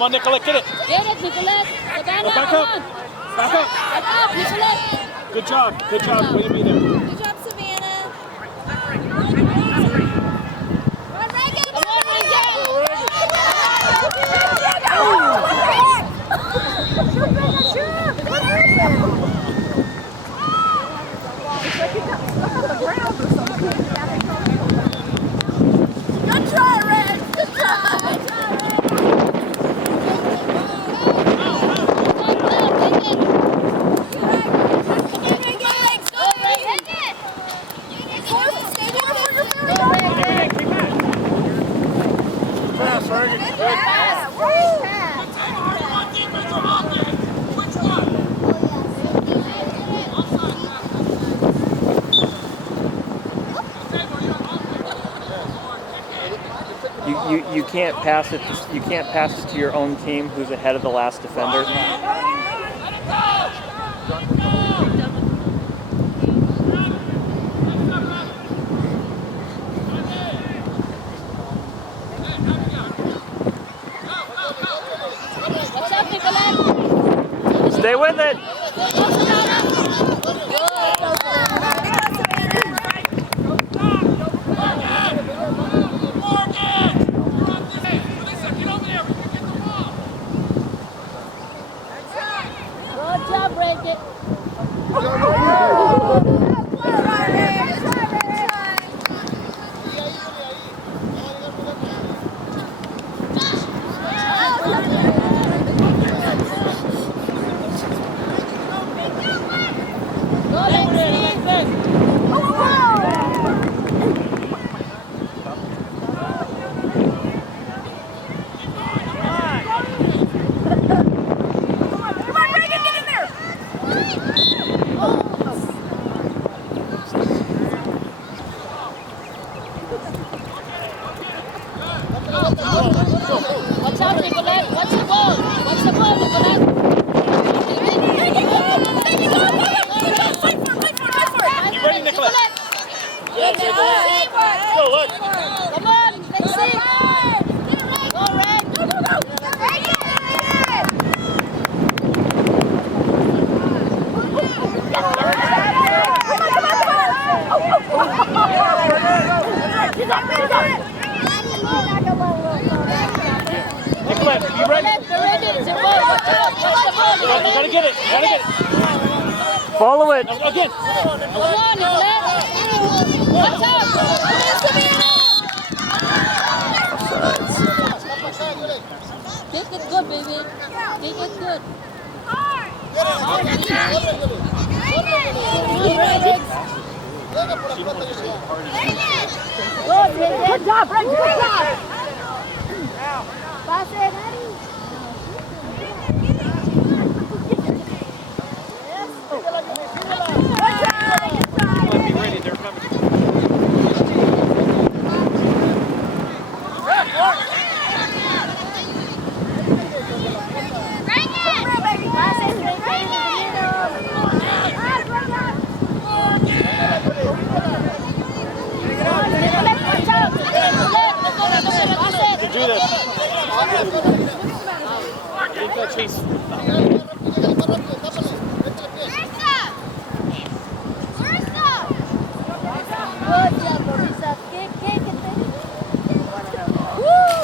Come on, Nicolette, get it. Get it, Nicolette. Savannah, back come up. on. Back up. Back up, Nicolette. Good job. Good job. Way to be there. Good job, Savannah. Run, Reagan. Come on, Reagan. Good try, Red. Good try. You can't pass it. You can't pass it to your own team who's ahead of the last defender. What's up, Nicolette? Stay with it. Good job, Reagan. Go, Lexi. You gotta get it. You gotta get it. Follow it. Again. Come on, Nicolette. Watch out. Take it good, baby. Take it good. Good job, Brent. Good job. Pass it. Be ready. They're coming. To do this. Take that chase. Good job, Marisa. Kick it, baby. Woo!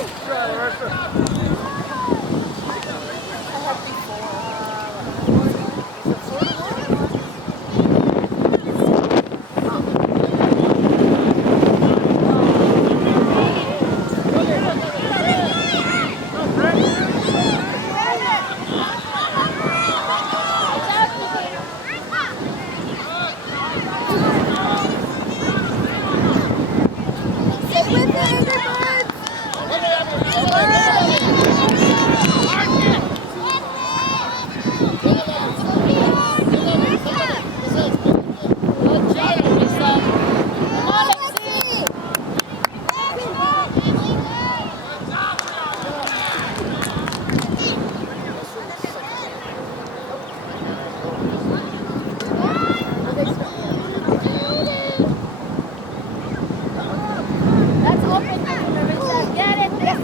That's open, Marisa. Get it. Yes.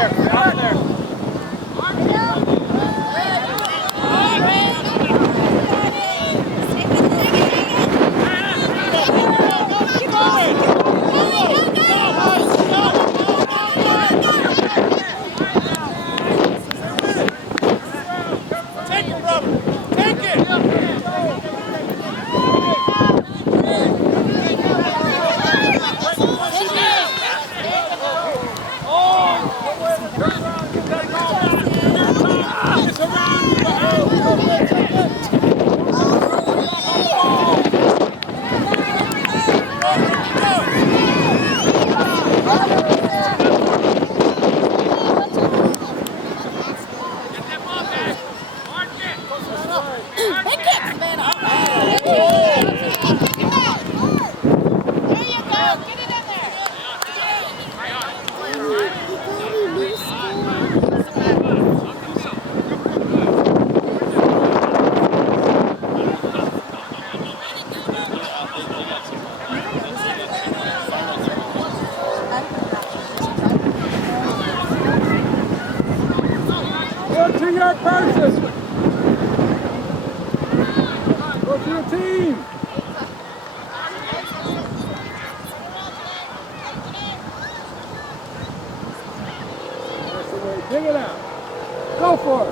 there. Get off there. Take it, brother. Take it. Go to your person. Go to your team. That's the way. Dig it out. Go for it.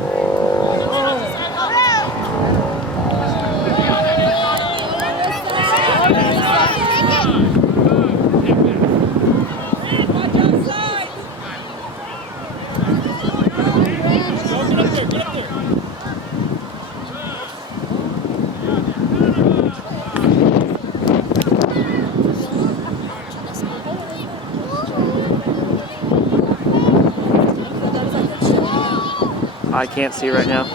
I can't see right now.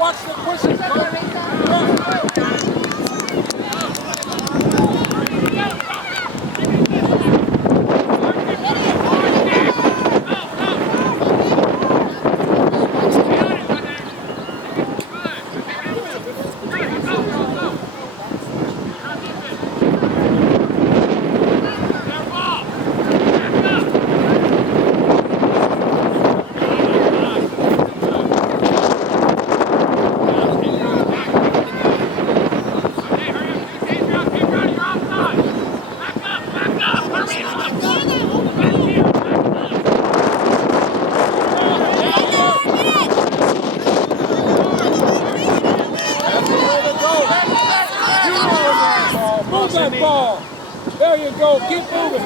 Watch the pushing, move that ball. There you go. Keep moving.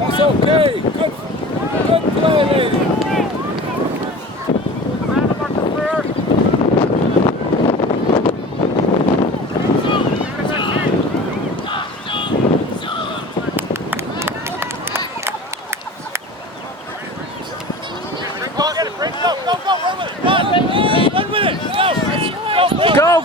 It's okay. Good play, lady. Go,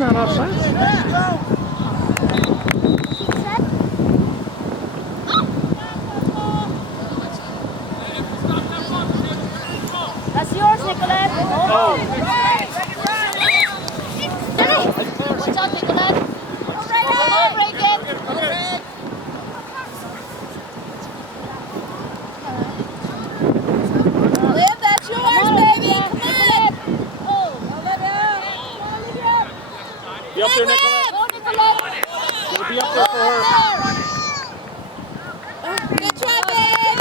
not offside. That's yours, Nicolette. Oh. Watch out, Nicolette. Come on, Reagan. Liv, that's yours, baby. Come on. Be up there, Nicolette. Go, Nicolette. You'll be up there for her. Good try, babe.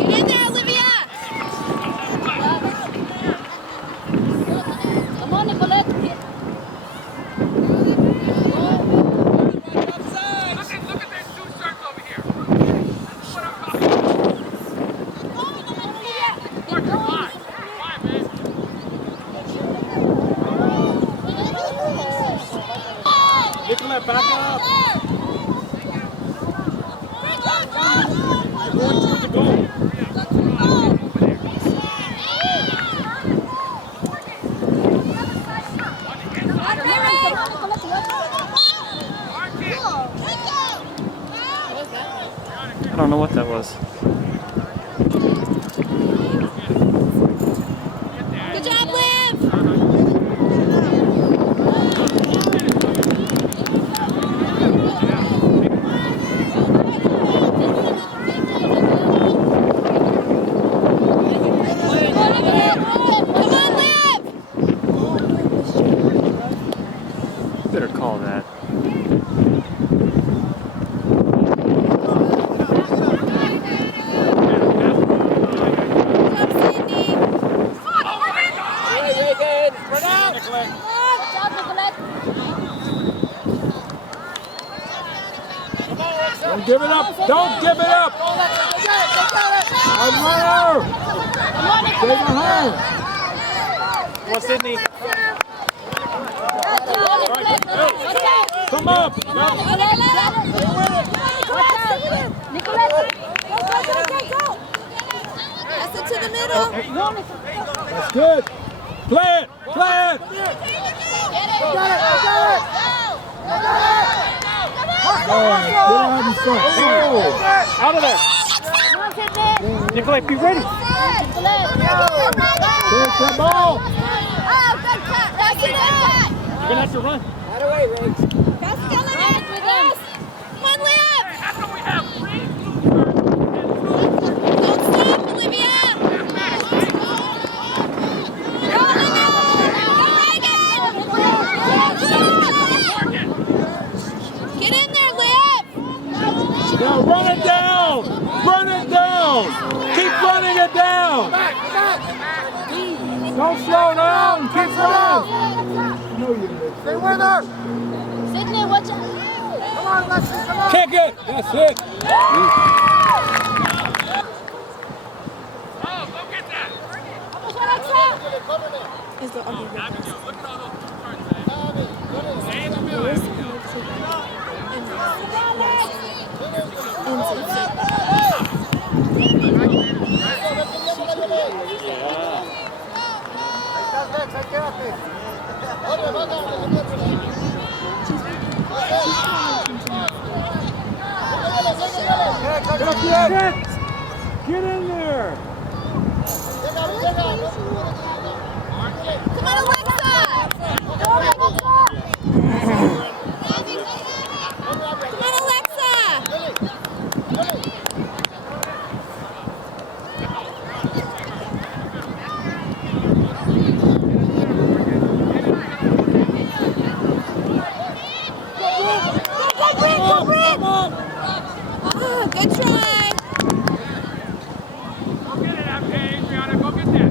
Get in there, Olivia. Come on, Nicolette. Look at this two shirts over here. What I'm talking about. Five, man. Nicolette, back up. You're going through the goal. I don't know what that was. Good job, Liv. Come on, Liv. Better call that. Don't give it up. Don't give it up. Runner. Stay behind. Come on, Sydney. Come up. Pass it to the middle. That's good. Play it. Play it. Out of there. Nicolette, be ready. Take the ball. Oh, good cut. That's it. You're going to have to run. Pass it down the net. Come on, Liv. That's what we have. Three. Don't stop, Olivia. Go, Olivia. Get in there, Liv. Now run it down. Run it down. Keep running it down. Don't slow down. Keep running. No, you didn't. Stay with her. Sydney, watch out. Come on, Lexi. Come on. Kick it. That's it. Oh, go get that. Is the Look at all those two shirts, man. Stay in the middle. Get in there. Come on, Alexa. Come on, Alexa. Oh, good try. Go get it, Adriana. Go get that.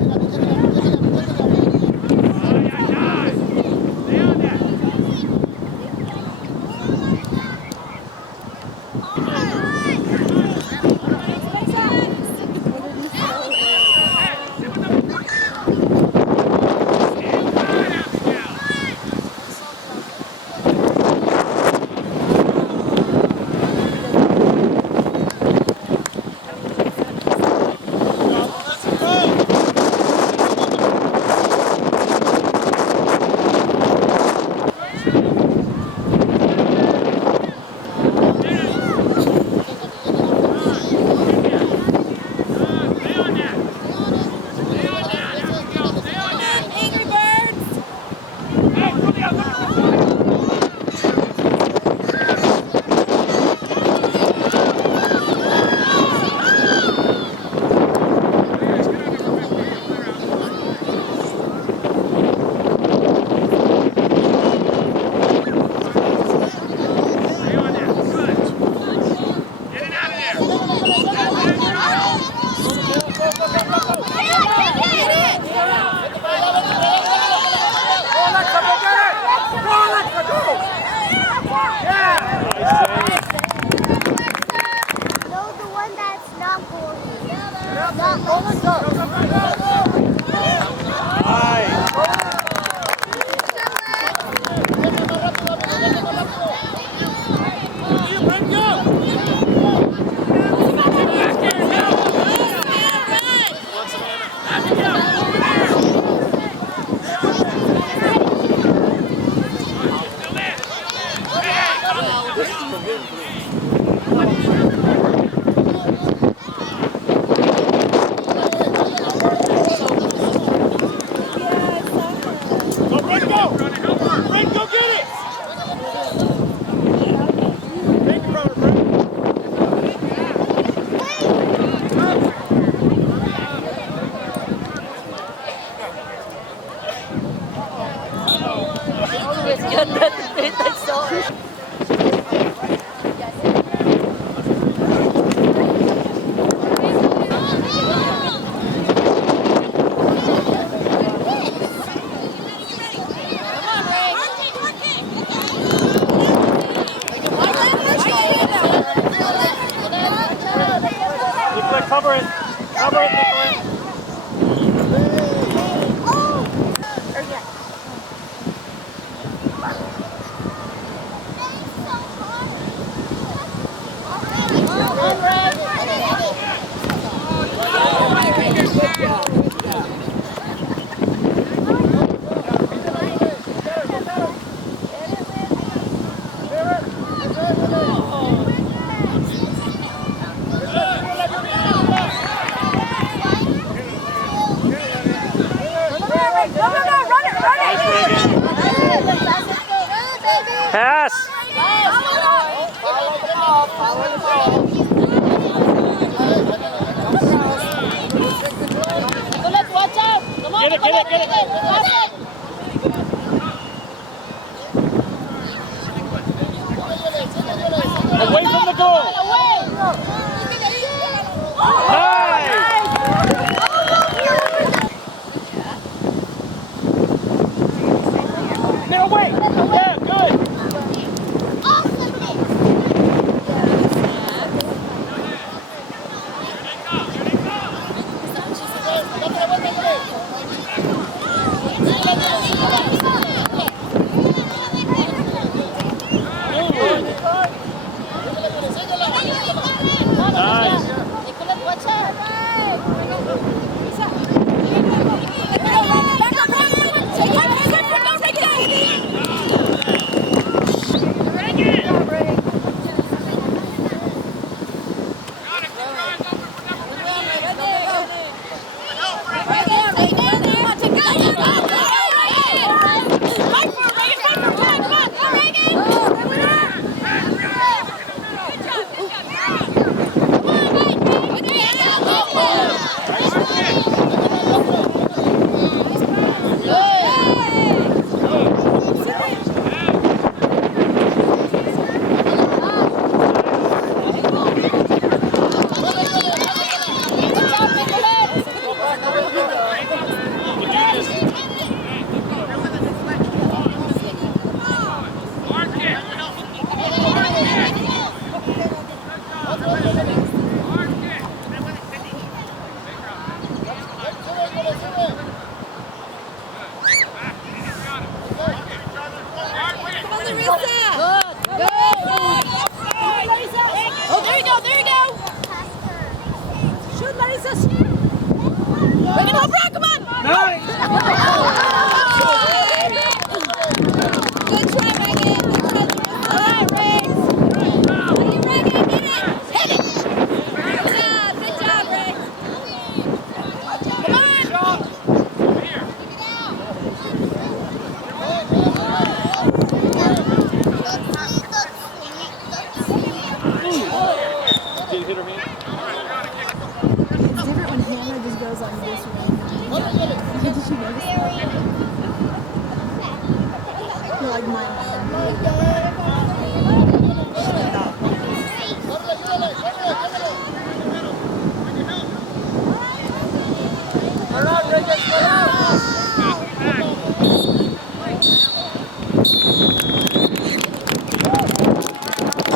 Stay on that. Go, Brent, go! Brent, go get it! Thank you, brother, Brent. Always get that treat I saw it. Nicolette, cover it. Cover it, Nicolette. Pass. Watch out! Come on, Get it, get it, get it. Pass it! Away from the goal. Nice. Now wait. Yeah, good. Nice. Nicolette, watch out! Like my